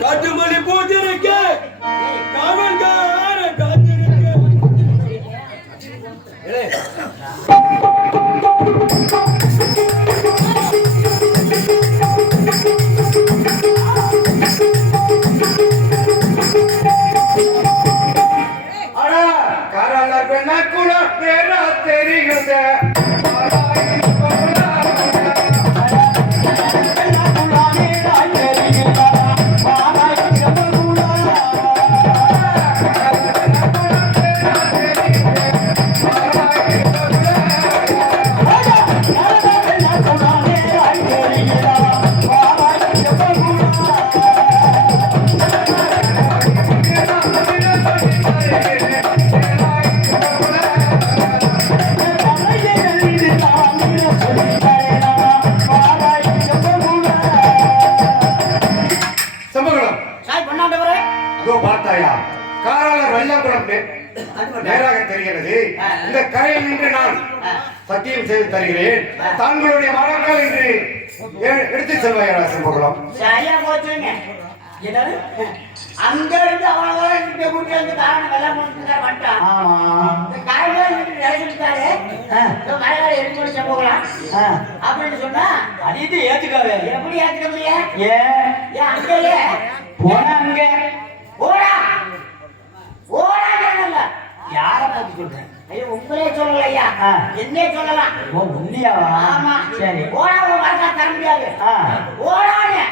காட்டுமல்லி பூத்திருக்க. காவல்கார காத்திருக்க. செய்து தருகிறேன். தங்களுடைய மரங்கள் என்று எடுத்து செல்வாயா சிம்பகுலம் சரியா போச்சுங்க. அங்க இருந்து அவனோட இங்க கூட்டி வந்து காரணம் வெள்ளம் போட்டு வந்துட்டான். இந்த காரணம் நினைச்சிருக்காரு மலையாள எடுத்து வச்ச போகலாம். அப்படின்னு சொன்னா அது இது ஏத்துக்காத. எப்படி ஏத்துக்க ஏன் ஏன் அங்கேயே. போனா அங்க. ஓடா ஓடாங்கல்ல யார பத்தி சொல்றேன் ஐயோ உங்களே சொல்லலையா ஆ. என்னே சொல்லலாம் ஓ உண்மையாவா ஆமா. சரி. ஓடா மரத்தா தர முடியாது. ஆ. ஓடானே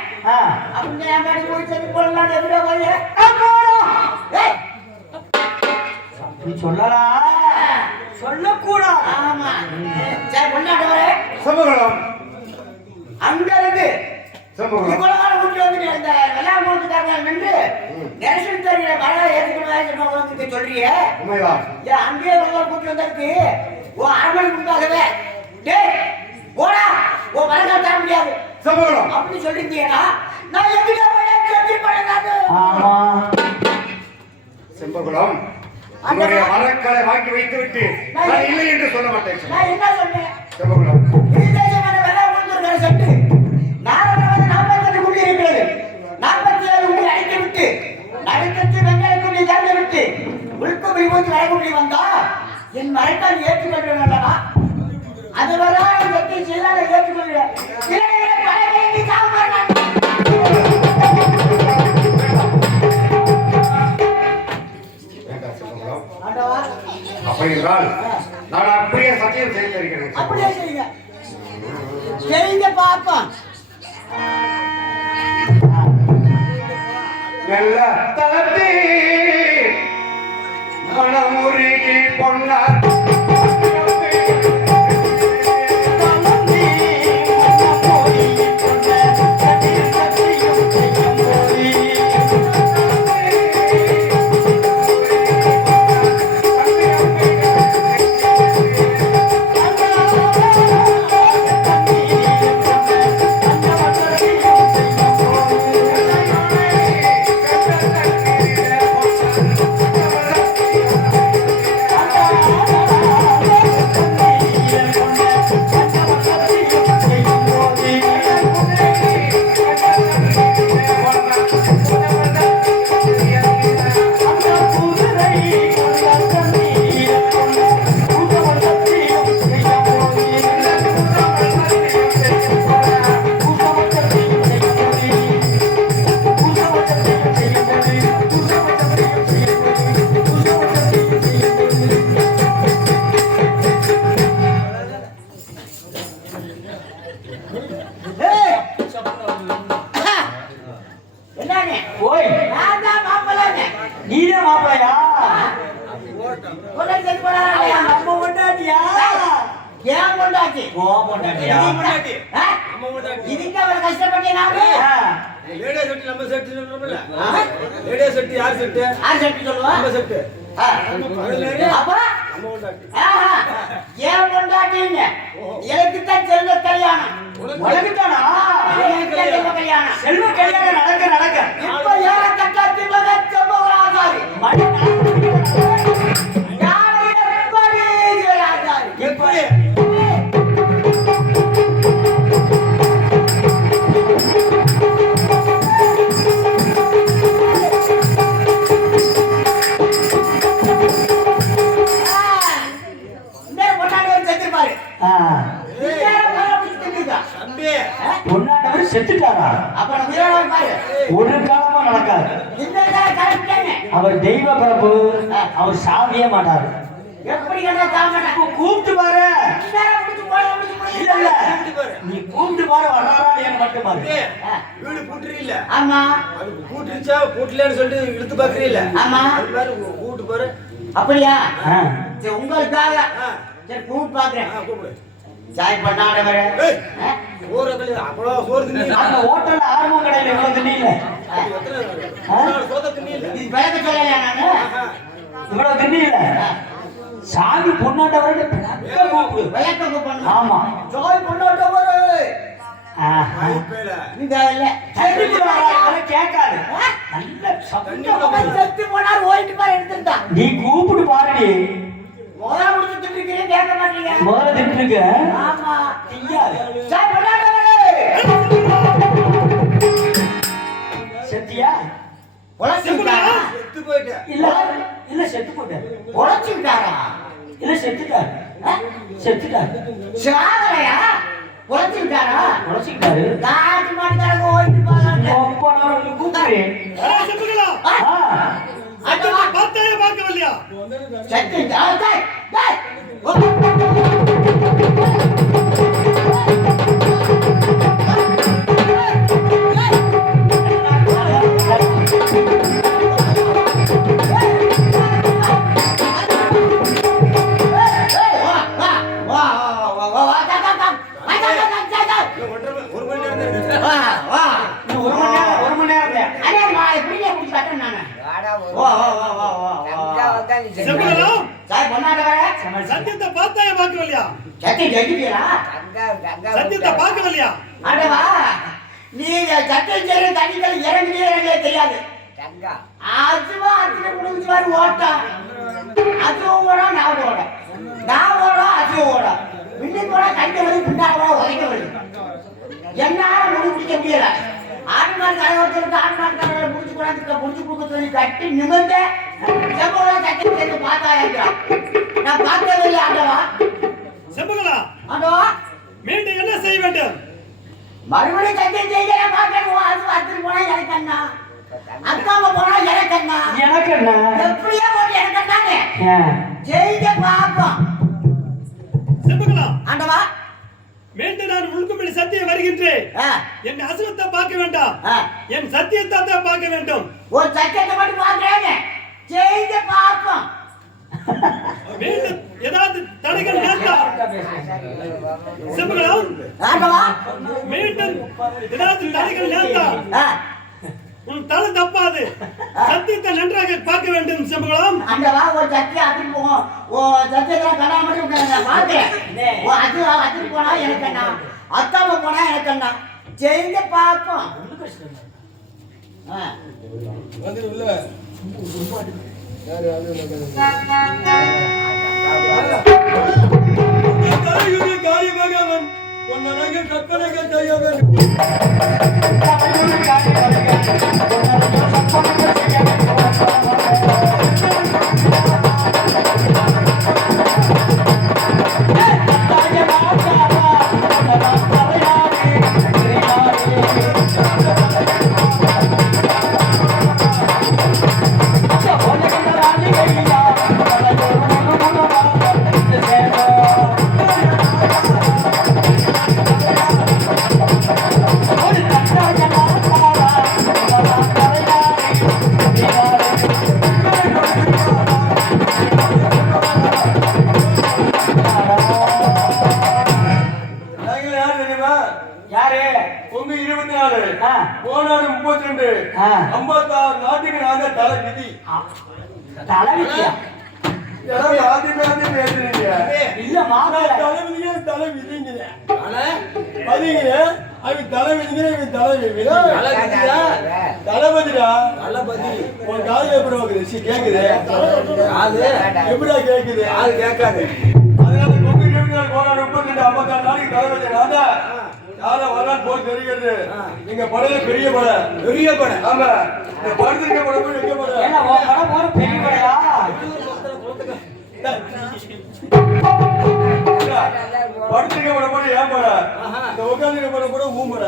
அப்படின்னு என் மேலே போய் சொல்லி போடலாம் எப்படி போய் அப்படி சொல்லலாம் சொல்லக்கூடாது. ஆமா. சரி கொண்டாடுறே சமூகம். அங்க இருந்து. சமூகம். இவ்வளவு வந்து நின்று நெரிசல் தருகிற மரங்களை ஏற்றுக்கணும் உங்களுக்கு சொல்றீங்க உண்மைதான் ஏன் அங்கேயே வந்து கூட்டி ஓ அரண்மனை டேய் போடா. ஓ மரங்களை தர முடியாது. சமூகம். நான் எப்படி போய் சொல்லி பண்ணாது ஆமா. செம்பகுலம் உன்னுடைய மரக்களை வாங்கி வைத்து விட்டு நான் இல்லை என்று சொல்ல மாட்டேன். நான் என்ன சொன்னேன்? செம்பகுலம் உள்குடி வந்து வடகுடி வந்தா என் மரத்தால் ஏற்றுக்கொள்வேன் அல்லவா? அது வரை இந்த எத்தை செய்தால் ஏற்றுக்கொள்வேன். அப்படி என்றால் நான் அப்படியே சத்தியம் செய்து தருகிறேன். அப்படியே. செய்யுங்க. செய்யுங்க பார்ப்போம். நல்ல மனமுருகி பொன்னார். செத்து? நம்ம கொண்டாட்டியா ஏன் கொண்டாச்சு ஓ? இதுக்கு அவர் கஷ்டப்பட்டே நானு லேடியா செட்டு நம்ம செட்டு சொல்றோம்ல. லேடியா செட்டு யார் செட்டு? யார் சட்டி சொல்லுவா? நம்ம செட்டு. அப்ப ஏன் கொண்டாட்டிங்க எனக்கு தான் செல்வ கல்யாணம். தான் செல்வ கல்யாணம். நடக்க நடக்க. இப்ப ஏற தக்காத்தி மகன் மணி ஒரு காலமா நடக்காது. அவர் தெய்வ பிறப்பு அவர் சாதியே மாட்டாரு. எப்படி கூப்பிட்டு பாரு. இல்ல இல்ல. நீ கூப்பிட்டு பாரு வர்றாரா எனக்கு மட்டும் பாரு. வீடு பூட்டுறீல்ல ஆமா. அது பூட்டுருச்சா பூட்டலன்னு சொல்லிட்டு இழுத்து பாக்குறீல்ல ஆமா. அது மாதிரி கூப்பிட்டு பாரு. அப்படியா? ஆ. சரி உங்களுக்காக. ஆ. சரி கூப்பிட்டு பாக்குறேன். கூப்பிடு. சாய் பண்ணாடவரே ஏய், சோறு எத்தனை- அவ்வளோ சோறு தின்னீல அந்த ஹோட்டல்ல ஆர்வம் கடையில எத்தனை நாலு சோத்தை தின்னீல இது விளக்க சொல்லலையா நானு? ஆஹா. இவ்வளவு திடீர்ல சாமி பொண்ணாட்டவரோட கூப்பிடு. விளக்கம் பண்ணணும் ஆமா. சாய் பண்ணாடவரே ஆஹா. வாய்ப்பேல. நீங்க இல்ல தண்ணிக்குள்ள வராதவரை கேட்காது நல்ல தண்ணிக்குள்ள சத்தம் வராது. செத்து போனார் ஓயிட்டு பாரு எடுத்துட்டா நீ கூப்பிடு பாருடி முதல்ல முடிச்சுட்டு இருக்கிறீங்க கேட்க மாட்டீங்க திட்டு இருக்க ஆமா செத்தியா? உழைச்சுட்டாரா செத்து போயிட்ட. இல்ல இல்ல செத்து போட்டாரு உழைச்சுட்டாரா இல்ல செத்துட்டாரு. செத்துட்டாரு. சாகலையா? உழைச்சுட்டாரா உழைச்சிக்கிட்டாரு நாட்டு ஓயிட்டு பாருங்க அப்பா நான் கூப்பிடு ஆ. சத்து சத்தியத்தை பார்த்தாய பார்க்கவில்லையா? சத்தியத்தை பார்க்கவில்லையா? ஆண்டவா நீங்க சத்தியம் செய்யற தண்ணிகள் இறங்கி இறங்கவே தெரியாது. அதுவா அதுல முடிஞ்சு மாதிரி ஓட்டம் அதுவும் ஓட நான் ஓட. நான் ஓட அதுவும் ஓட. முன்னுக்கு போனா கண்டு வருது பின்னாடி உதைக்க என்னால முடிப்பிடிக்க முடியல. தலைவர்களுக்கு ஆடு மாடு தலைவரை முடிச்சு கொண்டாந்து முடிச்சு கொடுக்க சொல்லி கட்டி நிமிர்ந்து நான் இல்லை ஆண்டவா? செம்புகளா? ஆண்டவா? மீண்டும் என்ன செய்ய வேண்டும்? மறுபடியும் சத்தியம் செய்கிற பார்க்கணும் அது அத்துக்கு போனா எனக்கு அண்ணா அக்காம போனா எனக்கு அண்ணா எனக்கு என்ன? எப்படியோ போட்டு எனக்கு அண்ணாங்க ஏன்? ஜெயிக்க பார்ப்போம். செம்புகளா? ஆண்டவா? மீண்டும் நான் உள்கும்படி சத்தியம் வருகின்றேன். என் அசுரத்தை பார்க்க வேண்டாம். என் சத்தியத்தை தான் பார்க்க வேண்டும். ஒரு சத்தியத்தை மட்டும் பார்க்கறாங்க ஜெயிக்க பார்ப்போம். மீண்டும் ஏதாவது தடைகள் நேர்ந்தா செம்புகளா ஆண்டவா? மீண்டும் ஏதாவது தடைகள் நேர்ந்தா ஆ, உன் தலை தப்பாது. சத்தியத்தை நன்றாக பார்க்க வேண்டும் செம்புகளம். ஆண்டவா ஒரு சத்தியம் அத்துக்கு போகும் ஓ சத்தியத்தை கடா மட்டும் பார்க்கிறேன் ஓ அது அத்துக்கு போனா எனக்கு அண்ணா அக்காம போனா எனக்கு அண்ணா ஜெயிக்க பார்ப்போம். ஆ. வந்துரு உள்ள. யாரு கற்பனைகள் செய்ய வேண்டும் தலைவிதியா ஆதி பேசி பேசுறீங்க. இல்ல மாதவ தலை விதிங்க தலை? விதிங்க பதிங்க அது தலை விதிங்க இவன் தலை விதிங்க தளபதிடா? தளபதி. உன் காது எப்படி சி கேக்குது? எப்படிடா கேக்குது? அது கேட்காது. அதனால நாலு போனா முப்பத்தி ரெண்டு ஐம்பத்தாறு நாளைக்கு தளபதி நான் யார வரலாறு போல் தெரிகிறது? நீங்க படையில பெரிய படை. பெரிய படை. ஆமா. இந்த படுத்திருக்க படம் போய் வைக்க படை ஏன்னா படம் போற ஏன் பட இந்த உட்காந்துருக்க படம் போட ஊம் பட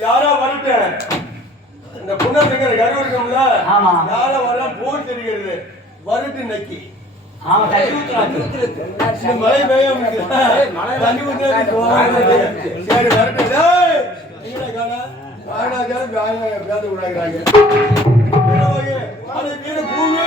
யாரா? வரட்டேன் இந்த புண்ணத்துக்கு கருவருக்கம்ல யாரா வரலாம் போர் தெரிகிறது. வருட்டு நக்கி மழை பெய்யும் தண்ணி ஊற்றி சரி வரட்டு நீங்களே காணா பேத விடாக்கிறாங்க பூமி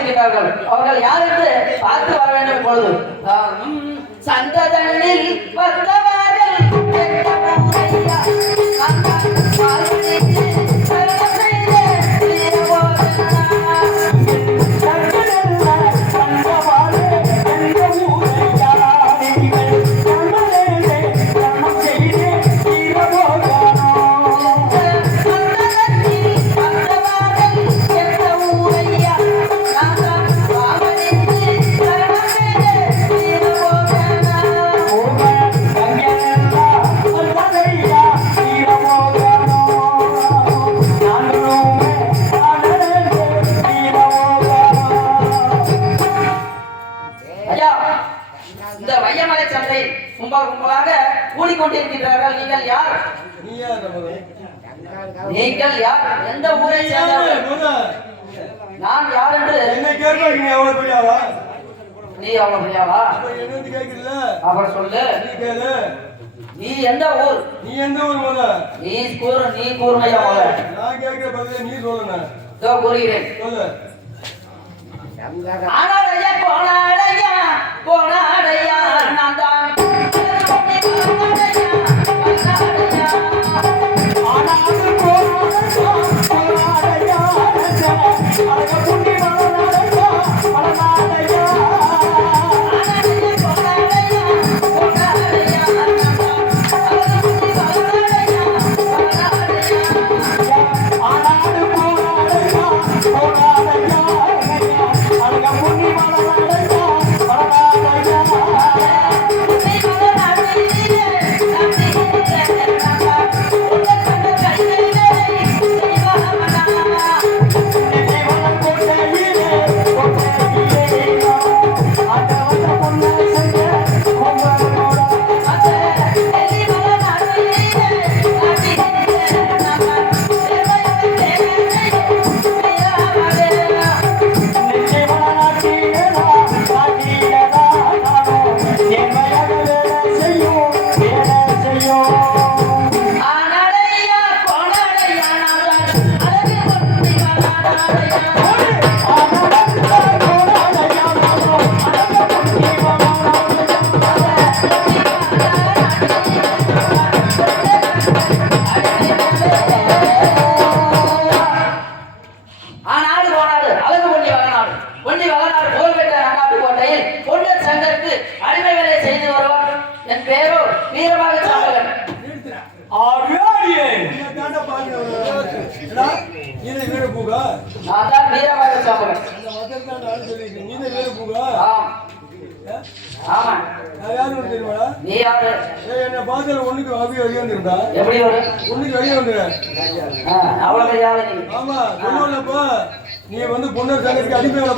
தொடங்குகிறார்கள் அவர்கள் யாருக்கு பார்த்து வர வேண்டும் பொழுது சந்ததனில் வந்தவர்கள் கேட்கிறார்கள் நீங்கள் யார்? நீங்கள் யார்? எந்த ஊரை நான் யார் என்று என்ன கேட்பாங்க நீ அவ்வளவு பெரியாளா? நீ அவ்வளவு பெரியாளா? என்ன கேட்கல அவர் சொல்லு. நீ கேளு. நீ எந்த ஊர்? நீ எந்த ஊர் முதல்ல நீ கூறு நீ கூர்மையா முதல்ல நான் கேட்கிற பதில நீ சொல்லுங்க இதோ கூறுகிறேன். சொல்லு. ஆனாடையா போனாடையா போனாடையா நான் தான்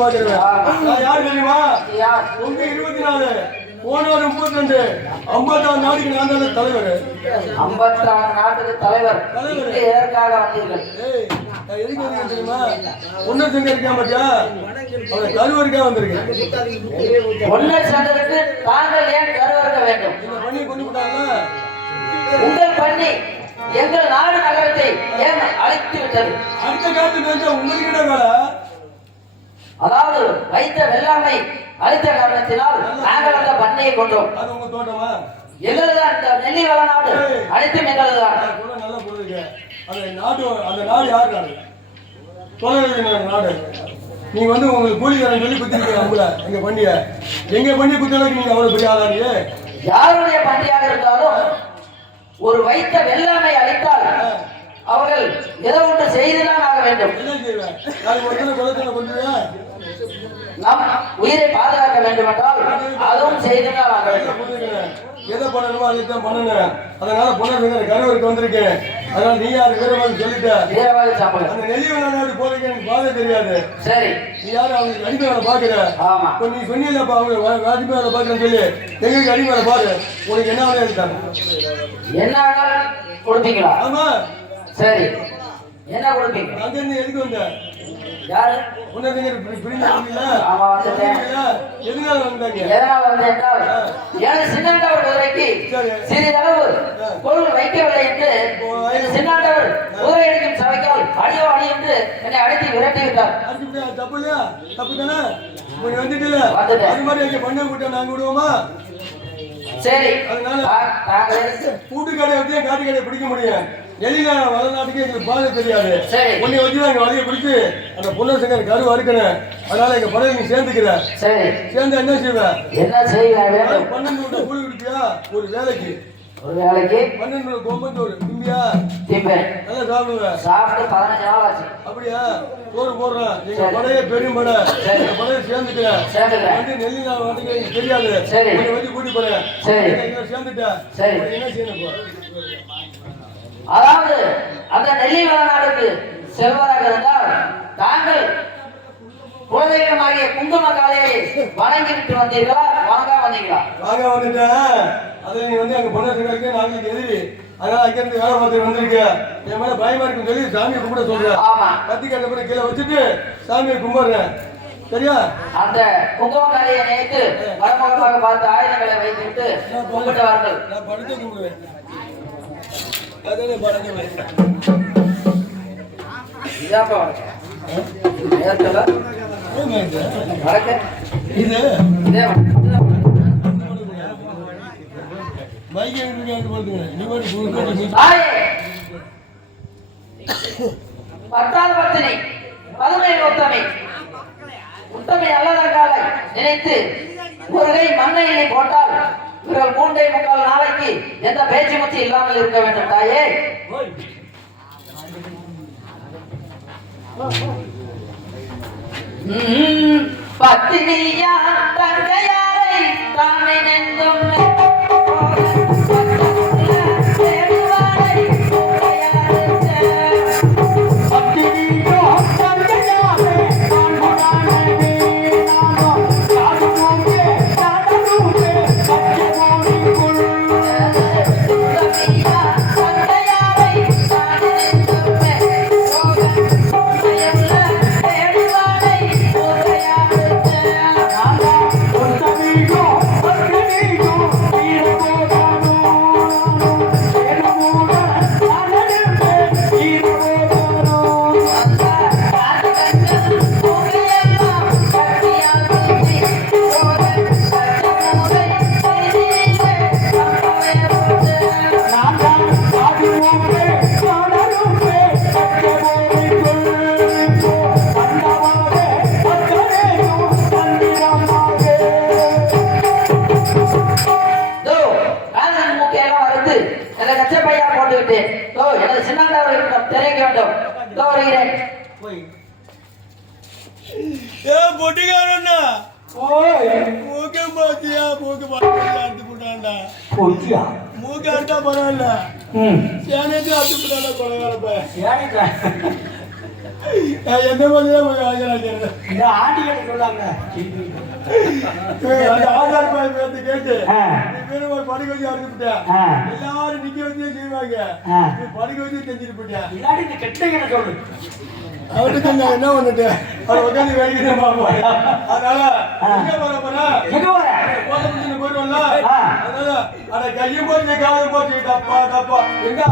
நான் யார் தெரியுமா? உங்க இருபத்தி நாலு போனவர் முப்பத்தி ரெண்டு ஐம்பத்தாறு நாளைக்கு நான் தான் தலைவர். ஐம்பத்தாறு நாட்டுக்கு தலைவர். தலைவர். எதற்காக வந்தீர்கள். எதுக்கு தெரியுமா? பொன்னர் சங்கம் இருக்கா பாத்தியா? அவனை கருவருக்கா வந்திருக்கேன். பொன்னர் சங்கருக்கு தாங்கள் ஏன் கருவறுக்க வேண்டும்? இந்த பண்ணி கொண்டு விட்டாங்கல்ல உங்கள் பண்ணி எங்கள் நாடு நகரத்தை ஏன் அழைத்து விட்டது? அடுத்த காலத்துக்கு வந்து உங்களுக்கு அதாவது வைத்த வெள்ளாமை அழித்த காரணத்தினால் நாங்கள் அந்த பண்ணையை கொண்டோம். அது உங்க தோட்டமா? எங்களதுதான் இந்த நெல்லி அனைத்தும் அது கூட நல்லா புரியுங்க அந்த நாடு அந்த நாடு யார் நாடு நாடு. நீங்க வந்து உங்களுக்கு கூலிக்காரன் சொல்லி குத்திருக்கீங்க அவங்கள எங்க பண்ணிய எங்க பண்ணி குத்தளவுக்கு நீங்க அவ்வளவு பெரிய ஆளாங்க யாருடைய பண்டியாக இருந்தாலும் ஒரு வைத்த வெள்ளாமை அழித்தால் அவர்கள் ஏதோ ஒன்று செய்துதான் ஆக வேண்டும். என்ன செய்வேன்? நாளைக்கு ஒரு கொண்டுவேன் நம் உயிரை பாதுகாக்க வேண்டும் என்றால் அதுவும் செய்துதான் ஆக வேண்டும். புரியுங்க எதை பண்ணணுமோ அதை தான் பண்ணணும் அதனால பொண்ணு கருவருக்கு வந்திருக்கேன் அதனால நீ யாரு வீரவாதி சொல்லிட்ட? வீரவாதி சாப்பிடு அந்த நெல்லி நாடு போறதுக்கு எனக்கு பாதை தெரியாது. சரி. நீ யாரு? அவங்களுக்கு அடிமை வேலை பாக்குற ஆமா. இப்போ நீ சொன்னீங்கப்பா அவங்க வ- அடிமை வேலை பாக்குறேன்னு சொல்லி. எங்களுக்கு அடிமை வேலை பாரு. உனக்கு என்ன வேலை இருக்காங்க என்ன ஆமா. சரி. என்ன அங்க இருந்து எதுக்கு வந்த யாரு? உன்னை நீங்க இப்படி பிரிஞ்சு வந்தீங்களா? ஆமா வந்துட்டேன்? எதனால வந்தாங்க? எதனால் வந்து என்றால் எனது சின்னண்டவர் குதிரைக்கு சரி. சிறிதளவு பொருள் வைக்கவில்லை என்று இந்த சின்னாண்டவர் குதிரை அடிக்கும் சபைக்கால் அடியோ அடி என்று என்னை அழைத்து விரட்டி விட்டார். அதுக்கு இப்படி தப்பு இல்லையா? தப்பு தானே? நீ வந்துட்டீல. அது மாதிரி எங்க பண்ண கூட்ட நாங்க விடுவோமா? சரி. அதனால-? கூட்டு கடை வச்சு காட்டு கடையை பிடிக்க முடியும் வெளியில வளநாட்டுக்கு எங்களுக்கு பாதை தெரியாது. உன்னை வச்சு நாங்க வழியை பிடிச்சு அந்த பொண்ணு சங்கர் கரு அறுக்கணும். அதனால எங்க படம் நீ சேர்ந்துக்கிற. சரி. சேர்ந்து என்ன செய்வ? என்ன வேண்டும் பன்னெண்டு கூலி கொடுப்பியா? ஒரு வேலைக்கு. ஒரு வேலைக்கு. பன்னெண்டு ரூபாய் கொம்பந்தோறு திம்பியா? திம்பேன் நல்லா சாப்பிடுவேன் சாப்பிட்டு பதினஞ்சு நாள் ஆச்சு. அப்படியா? சோறு போடுறேன். எங்க சரி. படையே பெரும் படை. எங்க படையை சேர்ந்துக்கிறேன். வந்து நெல்லி நான் வந்து எனக்கு தெரியாது. சரி. வச்சு கூட்டி போறேன். சரி. சேர்ந்துட்டேன் சரி. என்ன செய்யணும் அதாவது அந்த நெல்லி வளநாடுக்கு செல்வதாக இருந்தால் தாங்கள் குலதெய்வமாகிய குங்கும காளையை வணங்கிவிட்டு வந்தீர்களா? வணங்கா வந்தீங்களா? வாங்க வந்துட்டேன். அது நீ வந்து அங்க பொண்ணு நாங்களுக்கு எதிரி அதனால அங்க இருந்து வேலை பார்த்துட்டு வந்திருக்க. என் மேல பயமா இருக்குன்னு சொல்லி சாமியை கும்பிட சொல்றேன். ஆமா. கத்தி கட்ட பிறகு கீழே வச்சுட்டு சாமியை கும்பிடுறேன். சரியா? அந்த காளையை நினைத்து மரமுகமாக பார்த்து ஆயுதங்களை வைத்துவிட்டு கும்பிட்டவார்கள் நான் படுத்து கும்பிடுவேன் இது? பத்தாவது பத்தினி. பதுமை உத்தமை உத்தமை நல்லதங்காலை நினைத்து ஒரு கை மண்ணையிலே போட்டால் இவர்கள் மூன்றே முக்கால் நாளைக்கு எந்த பேச்சு முத்தி இல்லாமல் இருக்க வேண்டும் தாயே? பத்தினியா தங்கையாரை தானே நெந்தும் போட்டு விட்டேன். தோ, எனது சின்னாண்டவர் இருக்கட்டும், தெரிவிக்க வேண்டும். தோ வருகிறேன். ஏ பொட்டிக்காரண்ணா. மூக்கு பாத்தியா மூக்கு போட்டான்டா. மூக்கு பரவாயில்ல. சேனைக்கு எந்த ஆண்டிகள் சொல்லாங்க அந்த ஆதார் பையன் பேர்த்து கேட்டு. ஆ. நீ பேரு ஒரு படிக்க வச்சு அறுத்து போட்டேன் ஆ. எல்லாரும் நிக்க வச்சு செய்வாங்க. படிக்க வச்சு செஞ்சுட்டு போட்டேன் இந்த கெட்ட சொல்லு அவனுக்கு நான் என்ன வந்துட்டேன் அவன் உட்காந்து வேடிக்கை பார்ப்போம் அதனால எங்க போற எங்க போயிடுவோம்ல. அதனால அட கையை காலை டப்பா. எங்க?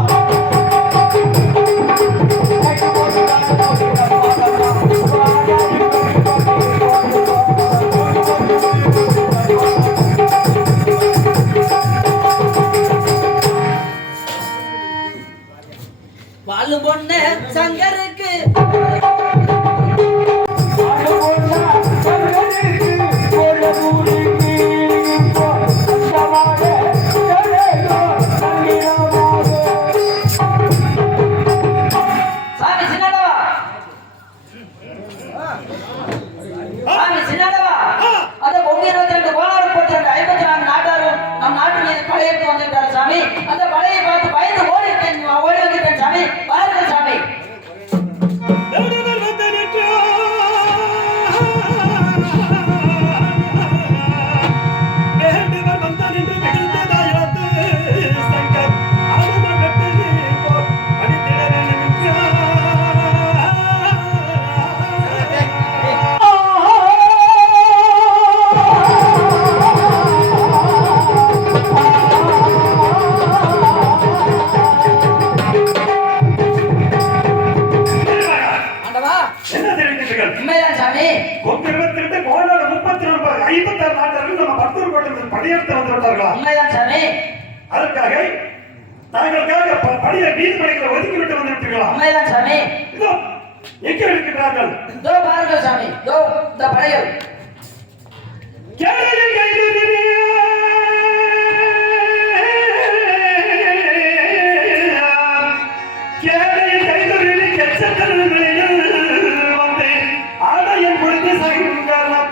கைதுறினி கெச்சத்தருமையில் வந்து ஆடையன் குறித்து சங்கரம்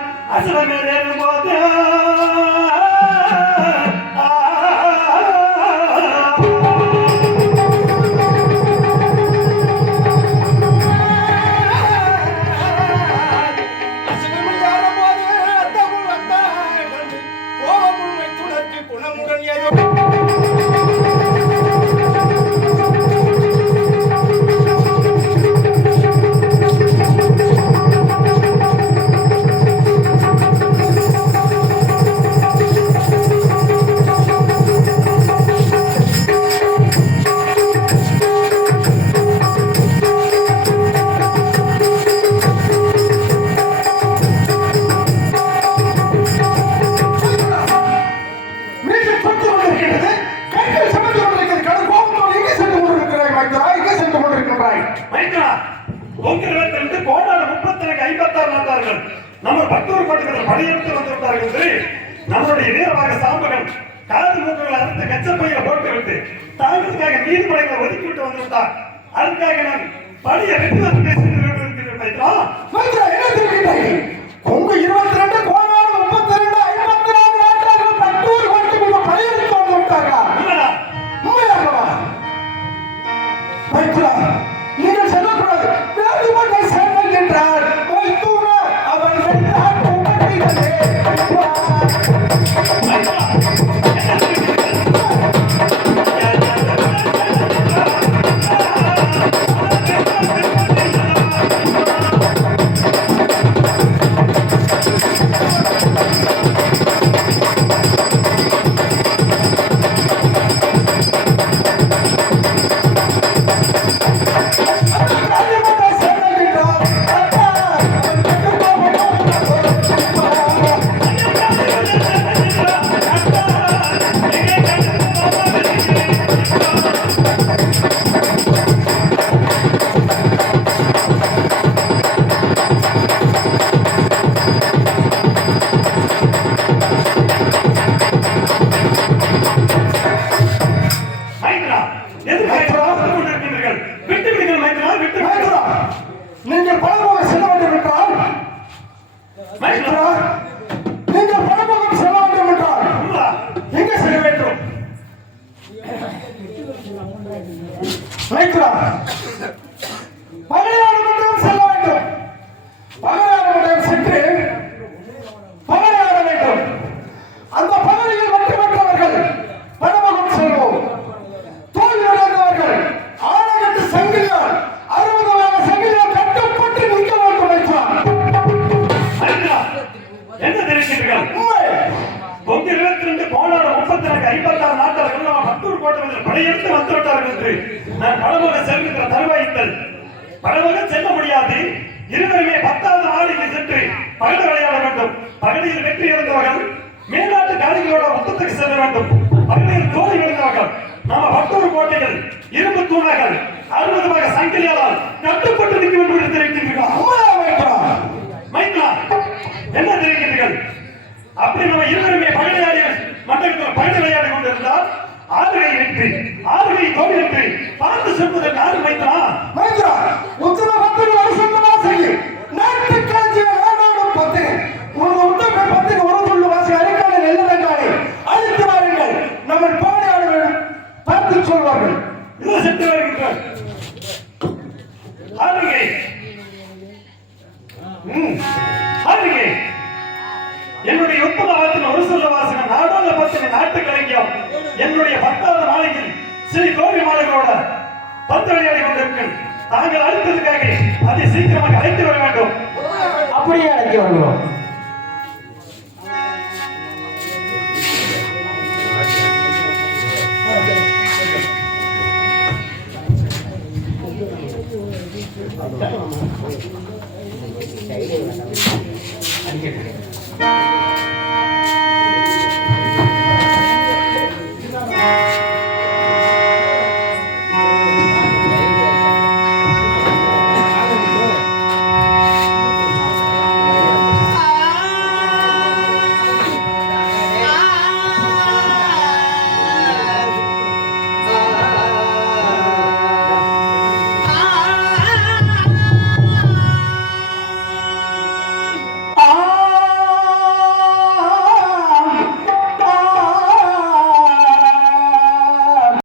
ஐம்பத்தாறு நாட்டார்கள். நம்ம பத்தூர் கோட்டத்தில் படையெடுத்து வந்திருந்தார்கள் சரி நம்மளுடைய வீரவாக சாம்பகன் காது மூக்குகளை அறுத்து கச்ச பையில போட்டு விட்டு தாங்களுக்காக நீதிமன்றங்களை ஒதுக்கி விட்டு வந்திருந்தார் அதுக்காக நான் படையை வெற்றி என்ன தெரிவிக்கிறாய் கொங்கு இருபத்தி ரெண்டு கோலாறு முப்பத்தி ரெண்டு ஐம்பத்தி நான்கு நாட்டார்கள் பட்டூர் கோட்டைக்குள்ள படையெடுத்து வந்து Vem cá! இரும்பு தூணர்கள் அறுபது வகை சங்கிலியால் கட்டுப்பட்டு நிற்க வேண்டும் என்று தெரிவிக்கின்றீர்கள் மைத்ரா என்ன தெரிவிக்கிறீர்கள்? அப்படி நம்ம இருவருமே பகடையாடி மண்டபத்தில் பகடை விளையாடி கொண்டிருந்தால் ஆறுகை வெற்றி ஆறுகை கோடி வெற்றி பார்த்து சொல்வதற்கு ஆறு மைத்ரா மைத்ரா உத்தம பத்திரி வருஷமா செய்யும் நாட்டு உனது உத்தம பத்திரி ஒரு சொல்லு வாசி அரைக்காலை நெல்லதங்காலை அழித்து வாருங்கள். நம்ம பாடையாளர்கள் பார்த்து சொல்வார்கள். சென்று வருகின்றார் ஆறுகை ம், ஆறுகை என்னுடைய வாசன ஒரு சொல்ல வாசன நாடாள பத்தின நாட்டு கலைஞம் என்னுடைய பத்தாவது நாளையில் ஸ்ரீ கோபி மாலைகளோட பத்து விளையாடி கொண்டிருக்கிறேன் தாங்கள் அழைத்ததுக்காக அதை சீக்கிரமாக அழைத்து வர வேண்டும். அப்படியே அழைத்து வருகிறோம்